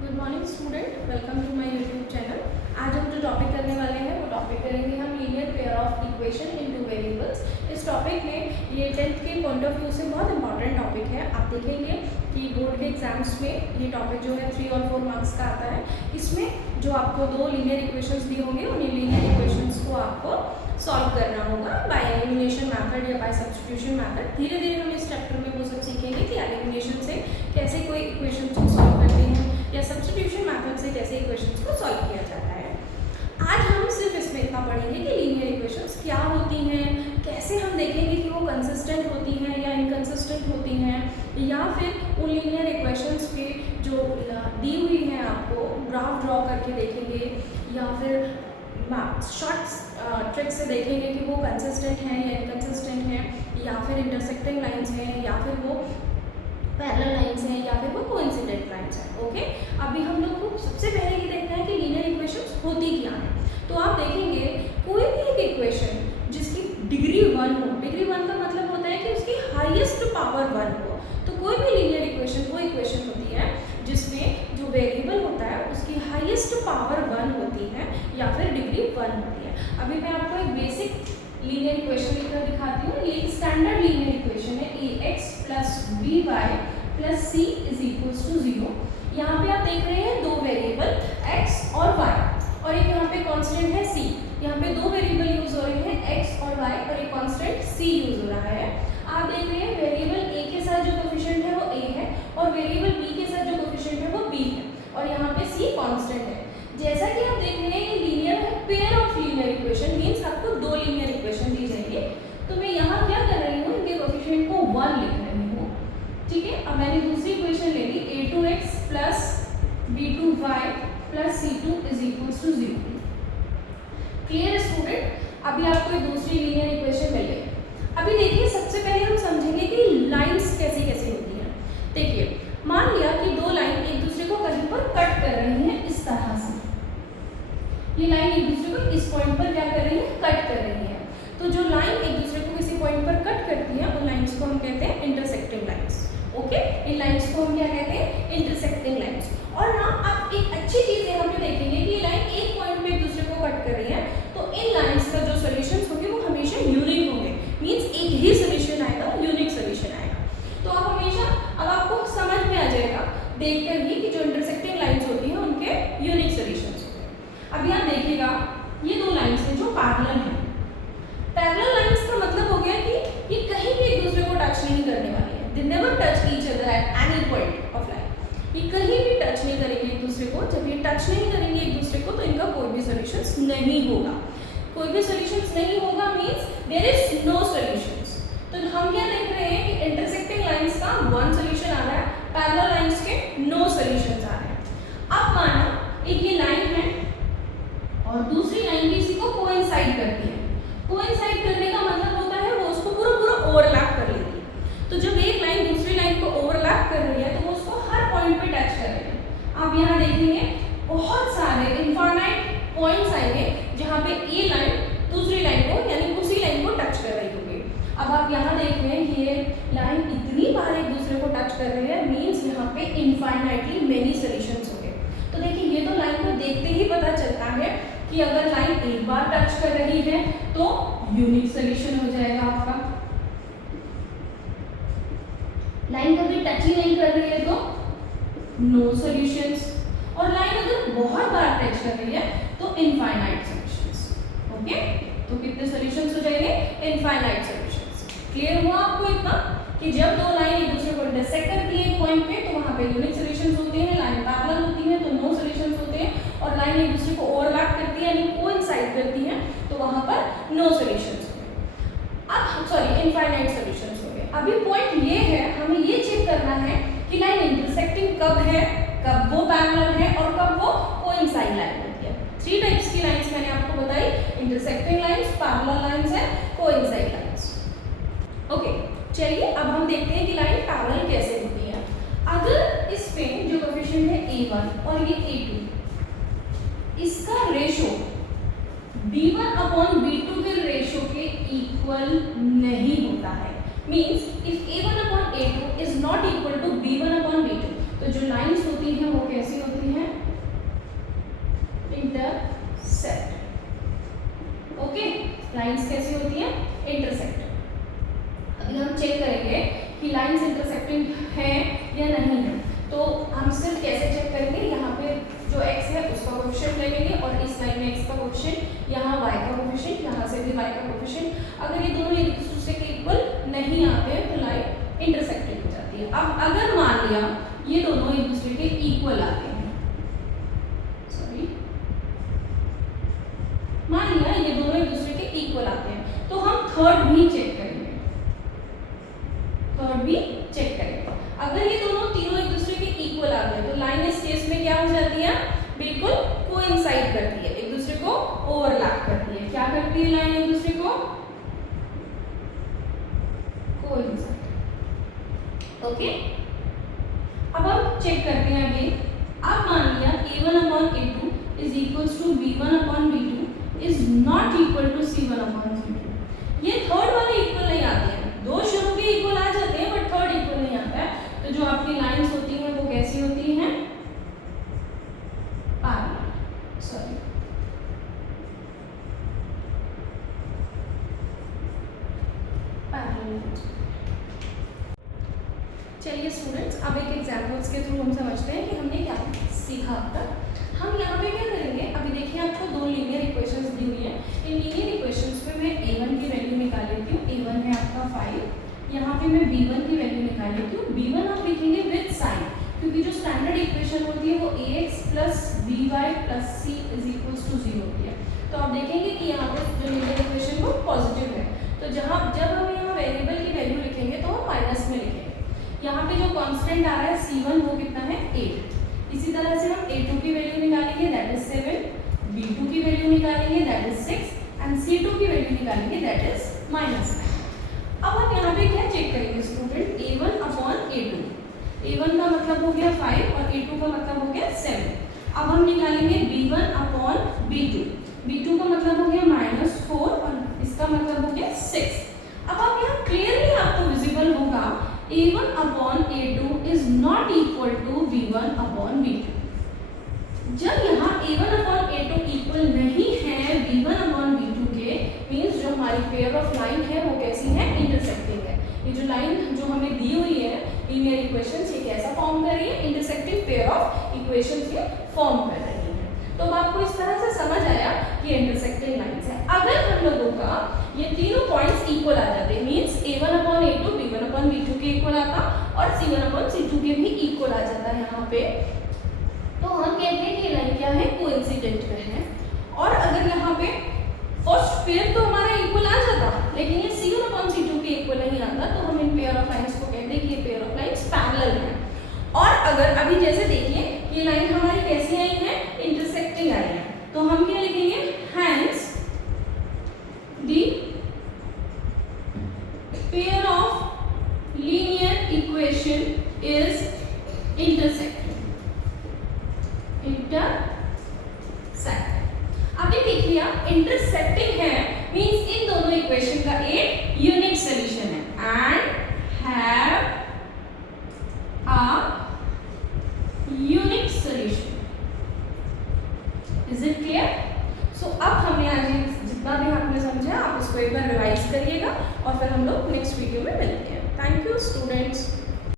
Good morning student, welcome to my YouTube channel. आज हम जो टॉपिक करने वाले हैं वो टॉपिक करेंगे हम linear pair of equation in two variables. इस टॉपिक में ये 10th के पॉइंट ऑफ व्यू से बहुत इंपॉर्टेंट टॉपिक है। आप देखेंगे कि बोर्ड के एग्जाम्स में ये टॉपिक जो है 3 और 4 मार्क्स का आता है। इसमें जो आपको 2 लीनियर इक्वेशंस दिए होंगे उन लीनियर इक्वेशंस को आपको सॉल्व करना होगा बाय एलिमिनेशन मेथड या बाय सब्स्टिट्यूशन मेथड। धीरे धीरे हम इस चैप्टर में वो सब सीखेंगे कि एलिमिनेशन से कैसे कोई इक्वेशन को सॉल्व करते हैं या सब्स्टिट्यूशन मेथड से कैसे इक्वेशंस को सॉल्व किया जाता है। आज हम सिर्फ इसमें इतना पढ़ेंगे कि लीनियर इक्वेशंस क्या होती हैं, कैसे हम देखेंगे कि वो कंसिस्टेंट होती हैं या इनकंसिस्टेंट होती हैं, या फिर उन लीनियर इक्वेशंस पे जो दी हुई हैं आपको ग्राफ ड्रॉ करके देखेंगे, या फिर शॉर्ट ट्रिक से देखेंगे कि वो कंसिस्टेंट हैं या इनकंसिस्टेंट हैं, या फिर इंटरसेक्टिंग लाइंस हैं, या फिर वो पैरेलल लाइंस हैं, या फिर वो कोइंसिडेंट लाइंस हैं। ओके, अभी हम लोग को सबसे पहले ये देखना है कि लीनियर इक्वेशंस होती क्या हैं। तो आप देखेंगे कोई भी एक इक्वेशन जिसकी डिग्री 1 हो, डिग्री 1 का मतलब होता है कि उसकी हाईएस्ट पावर 1 हो, तो कोई भी लीनियर इक्वेशन वो इक्वेशन होती है जिसमें जो वेरिएबल होता है उसकी हाईएस्ट पावर 1 होती है या फिर डिग्री 1 होती है। अभी मैं आपको एक बेसिक लीनियर इक्वेशन लिखकर दिखाती हूँ। ये स्टैंडर्ड लीनियर इक्वेशन है ax plus by plus c is equals to 0। यहाँ पे आप देख रहे हैं 2 वेरिएबल x और y, और एक यहाँ पे कांस्टेंट है c। यहाँ पे 2 वेरिएबल यूज हो रहे हैं x और y, और एक कांस्टेंट c यूज हो रहा है। आप देख रहे हैं वेरिएबल a के साथ जो कोफिशिएंट है वो a है, और वेरिएबल b के साथ जो कोफिशिएंट है वो b है, और यहाँ पे c कांस्टेंट है। जैसा कि आप देख रहे हैं ये लीनियर है, pair of linear equation means आपको 2 लीनियर इक्वेशन दी जाएंगे। तो मैं यहाँ क्या कर रही हूँ, इनके कोफिशिएंट को 1 लिख रही हूँ। ठीक है, अब मैंने दूसरी इक्वेशन ले ली a2x plus b2y plus c2 is equals to 0। Clear student? अभी आपको एक दूसरी लीनियर इक्वेशन मिल गई। अभी देखिए, सबसे पहले हम समझेंगे कि लाइंस कैसी कैसी होती हैं। देखिए, मान लिया कि 2 लाइन एक दूसरे को कहीं पर कट कर रही हैं इस तरह से। ये लाइन एक दूसरे को इस पॉइंट पर क्या कर रही है, कट कर रही है। तो जो लाइन एक दूसरे को किसी पॉइंट पर कट करती है उन लाइंस को हम कहते हैं इंटरसेक्टिंग लाइंस। ओके, इन लाइंस को हम क्या कहते हैं, इंटरसेक्टिंग लाइंस। और ना आप एक अच्छी चीज यहाँ पे देखेंगे कि ये लाइन एक पॉइंट पे एक दूसरे को कट कर रही है, तो इन लाइंस का जो सॉल्यूशंस होंगे वो हमेशा यूनिक होंगे। मींस एक ही सॉल्यूशन आएगा, यूनिक सॉल्यूशन आएगा। तो आप हमेशा, अब आपको समझ में आ जाएगा देखकर ही कि जो इंटरसेक्टिंग लाइंस होती हैं उनके यूनिक सॉल्यूशंस होते हैं। अभी आप देखिएगा ये 2 लाइंस हैं जो पैरेलल हैं। पैरेलल लाइंस का मतलब हो गया कि ये कहीं भी एक दूसरे को टच नहीं करने वाली है। They never touch each other at any point of line. ये कहीं भी टच नहीं करेंगे एक दूसरे को। जब ये टच नहीं करेंगे एक दूसरे को तो इनका कोई भी सॉल्यूशंस नहीं होगा। कोई भी सॉल्यूशंस नहीं होगा means there is no solutions. तो हम क्या देख रहे हैं कि इंटरसेक्टिंग लाइंस का 1 सॉल्यूशन आ रहा है, पैरेलल लाइंस के नो सॉल्यूशंस आ रहे हैं। अब मानो एक ये लाइन है और दूसरी लाइन भी इसी को कोइंसाइड करती है। कोइंसाइड करने का मतलब होता है वो उसको पूरा पूरा ओवरलैप कर लेती है। तो जब एक लाइन दूसरी लाइन को ओवरलैप कर रही है तो वो उसको हर पॉइंट पे टच कर रही है। आप यहाँ देखेंगे बहुत सारे इनफाइनाइट पॉइंट्स आएंगे जहाँ पे ये लाइन दूसरी लाइन को यानी उसी लाइन को टच कर रही होगी। अब आप यहाँ देख रहे हैं कि ये लाइन इतनी बार एक दूसरे को टच कर रही है, मीन्स यहाँ पे इनफाइनाइटली मेनी सॉल्यूशंस होंगे। तो देखिए, ये तो लाइन को देखते ही पता चलता है कि अगर लाइन एक बार टच कर रही है तो यूनिक सॉल्यूशन हो जाएगा आपका। लाइन कभी टच ही नहीं कर रही है तो नो सॉल्यूशंस, और लाइन अगर बहुत बार टच कर रही है तो इनफाइनाइट सॉल्यूशंस। ओके, तो कितने सॉल्यूशंस हो जाएंगे, इनफाइनाइट सॉल्यूशंस। क्लियर हुआ आपको इतना कि जब 2 लाइन एक दूसरे को इंटरसेक्ट करती है एक पॉइंट पे तो वहां पे यूनिक सॉल्यूशंस होते हैं। लाइन पैरेलल होती है तो नो सॉल्यूशंस होते हैं, और लाइन एक दूसरे को ओवरलैप करती है यानी कोइंसाइड करती है तो वहां पर नो सॉल्यूशंस होते हैं। अब सॉरी, इनफाइनाइट सॉल्यूशंस हो गए। अभी पॉइंट ये है, हमें ये चेक करना है कि लाइन इंटरसेक्टिंग कब है, कब वो पैरेलल है और कब वो कोइंसाइड लाइन होती है। 3 टाइप्स की लाइंस मैंने आपको बताई, इंटरसेक्टिंग लाइंस, पैरेलल लाइंस है, कोइंसाइड लाइंस। ओके, चलिए अब हम देखते हैं कि लाइन पैरेलल कैसे होती है। अगर इस पे जो कोएफिशिएंट है a1 और ये a2, इसका रेशो b1 अपॉन b2 के रेशो के इक्वल नहीं होता है। Means if a1 upon a2 is not equal to b1 upon b2, तो जो लाइंस होती हैं वो कैसी होती हैं, कोफिशिएंट लगेंगे और इस लाइन में x का कोफिशिएंट, यहाँ y का कोफिशिएंट, यहाँ से भी y का कोफिशिएंट। अगर ये दोनों एक दूसरे के इक्वल नहीं आते हैं तो लाइन इंटरसेक्टेड हो जाती है। अब अगर मान लिया ये दोनों एक दूसरे के इक्वल आते हैं, मान लिया ये दोनों एक दूसरे के इक्वल आते हैं, तो हम थर्ड भी चेक करेंगे, थर्ड भी चेक करेंगे। अगर ये दोनों तीनों एक दूसरे के इक्वल आते हैं तो लाइन इस केस में क्या हो जाती है, बिल्कुल कोइंसाइड करती है, एक दूसरे को ओवरलैप करती है। क्या करती है लाइन एक दूसरे को कोइंसाइड। ओके, अब हम चेक करते हैं अगेन। अब मान लिया a1 upon a2 is equals to b1 upon b2 is not equal to c1 upon c2। ये थर्ड वाले इक्वल नहीं आते हैं, दो शुरू के इक्वल आ जाते हैं बट थर्ड इक्वल नहीं आता है। तो जो आपकी लाइंस होती हैं वो कैसी होती हैं, पैरेलल, सॉरी पैरेलल। चलिए स्टूडेंट्स, अब एक एग्जाम्पल्स के थ्रू हम समझते हैं कि हमने क्या सीखा अब तक। हम यहाँ पे क्या करेंगे, अभी देखिए आपको दो लीनियर इक्वेशंस दी हुई है। इन लीनियर इक्वेशंस में मैं a1 की वैल्यू निकाल लेती हूँ, a1 है आपका 5। यहाँ पे मैं b1 की वैल्यू निकाल लेती हूँ। b1 आप लिखेंगे विद साइन, क्योंकि जो स्टैंडर्ड इक्वेशन होती है वो ax plus by plus c is equals to 0 होती है। तो आप देखेंगे कि यहाँ पे जो लीनियर इक्वेशन वो पॉजिटिव है, तो जब हम यहाँ वेरिएबल की वैल्यू लिखेंगे तो हम माइनस में लिखेंगे। यहाँ पे जो कांस्टेंट आ रहा है c1 वो कितना है 8। इसी तरह से हम a2 की वैल्यू निकालेंगे दैट इज 7, b2 की वैल्यू निकालेंगे दैट इज 6 एंड c2 की वैल्यू निकालेंगे दैट इज -9। अब हम यहाँ पे क्या चेक करेंगे student, a1 upon a2। a1 का मतलब हो गया 5 और a2 का मतलब हो गया 7। अब हम निकालेंगे b1 अपॉन b2। b2 का मतलब हो गया -4 और इसका मतलब हो गया 6। अब आप यहाँ क्लियरली आपको विजिबल होगा a1 upon a2 is not equal to b1 upon b2। जब यहाँ a1 अपॉन a2 इक्वल नहीं है b1 अपॉन b2 के, मींस जो हमारी पेयर ऑफ लाइन है वो कैसी है, इंटरसेक्टिंग है। ये जो लाइन जो हमें दी हुई है लीनियर इक्वेशंस, ये कैसा फॉर्म कर रही है, इंटरसेक्टिंग पेयर ऑफ इक्वेशंस ये फॉर्म कर रही है। तो अब आपको इस तरह से समझ आया कि इंटरसेक्टिंग लाइंस है। अगर हम लोगों का ये तीनों पॉइंट्स इक्वल आ जाते, means a1 upon a2 b1 upon b2 के इक्वल आता और c1 अपॉन c2 के भी इक्वल आ जाता है यहाँ पे, तो हम कहते हैं कि लाइन क्या है, कोइंसिडेंट में है। और अगर यहाँ पे फर्स्ट पेयर तो हमारा इक्वल आ जाता, लेकिन ये c1 अपॉन c2 के इक्वल नहीं आता, तो हम इन पेयर ऑफ लाइंस को कहते हैं कि ये पेयर ऑफ लाइंस पैरेलल है। और अगर अभी जैसे देखिए ये लाइन हमारी कैसी आई है, इंटरसेक्टिंग आई है, तो हम क्या लिखेंगे, hence the pair of linear equation is intersecting. अभी देखिए इंटरसेक्टिंग है मींस इन दोनों इक्वेशन का एक यूनिक सॉल्यूशन है and have a unique solution. Is it clear? So अब हमने आज जितना भी आपने समझा आप उसको एक बार रिवाइज करिएगा और फिर हम लोग नेक्स्ट वीडियो में मिलते हैं। Thank you students.